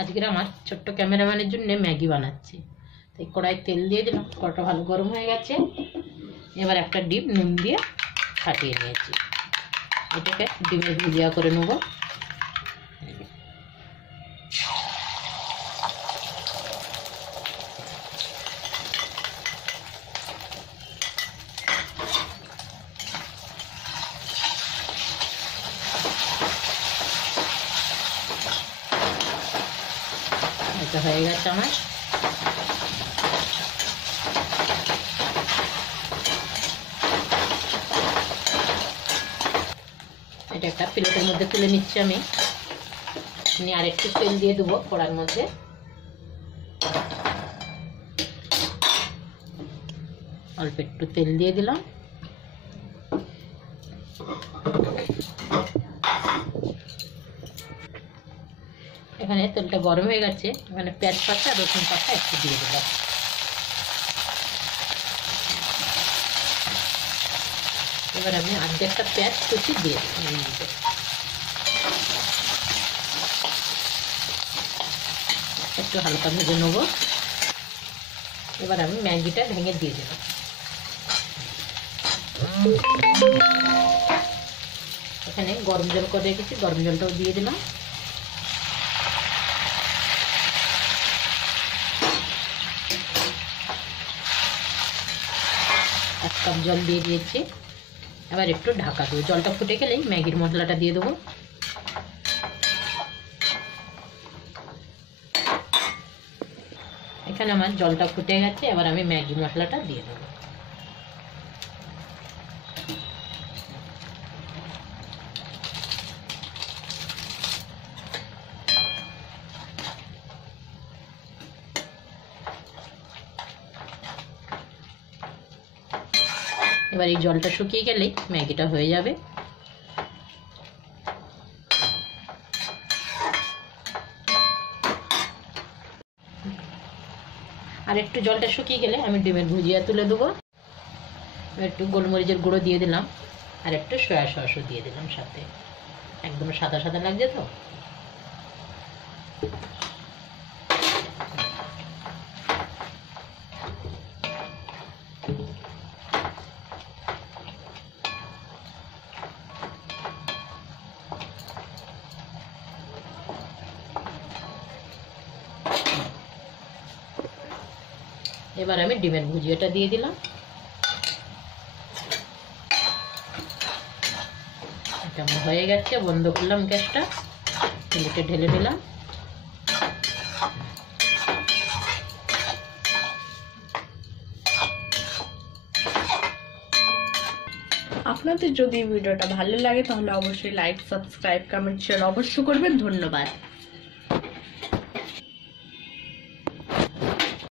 আজকের আমার ছোট্ট ক্যামেরাম্যানের জন্য ম্যাগি বানাচ্ছি। তাই কড়াই তেল দিয়ে দিলাম, কড়াইটা ভালো গরম হয়ে গেছে। এবার একটা ডিম নুন দিয়ে ফাটিয়ে নিয়েছি, এটাকে ডিমের ভুজিয়া করে নেব। এটা হয়ে গেছে আমার। এটা একটা প্লেটের মধ্যে তুলে নিচ্ছি আমি। আর একটু তেল দিয়ে দেবো কড়ার মধ্যে। অল্প একটু তেল দিয়ে দিলাম। এখানে তেলটা গরম হয়ে গেছে, এখানে পেঁয়াজ পাতা রসুন পাতা একটু দিয়ে দিলাম। এবার আমি অর্ধেকটা পেঁয়াজ কুচি দিয়ে দিলাম। একটু হালকা ভেজে নেবো। এবার আমি ম্যাগিটা ভেঙে দিয়ে দিলাম। এখানে গরম জল করে রেখেছি, গরম জলটাও দিয়ে দিলাম। এক কাপ জল দিয়ে দিয়েছি। এবার একটু ঢাকা দেবো, জলটা ফুটে গেলেই ম্যাগির মশলাটা দিয়ে দেবো। এখানে আমার জলটা ফুটে গেছে, এবার আমি ম্যাগি মশলাটা দিয়ে দেবো। এবার এই জলটা শুকিয়ে গেলেই ম্যাগিটা হয়ে যাবে। আর একটু জলটা শুকিয়ে গেলে আমি ডিমের ভুজিয়া তুলে দেবো। একটু গোলমরিচের গুঁড়ো দিয়ে দিলাম, আর একটু সয়া সসও দিয়ে দিলাম সাথে। একদম সাদা সাদা লাগছে তো। এবার আমি ডিমের ভুজিয়াটা দিয়ে দিলাম। এটা হয়ে গেছে, বন্ধ করলাম গ্যাসটা, প্লেটে ঢেলে দিলাম। আপনাদের যদি ভিডিওটা ভালো লাগে তাহলে অবশ্যই লাইক, সাবস্ক্রাইব, কমেন্ট, শেয়ার অবশ্যই করবেন। ধন্যবাদ।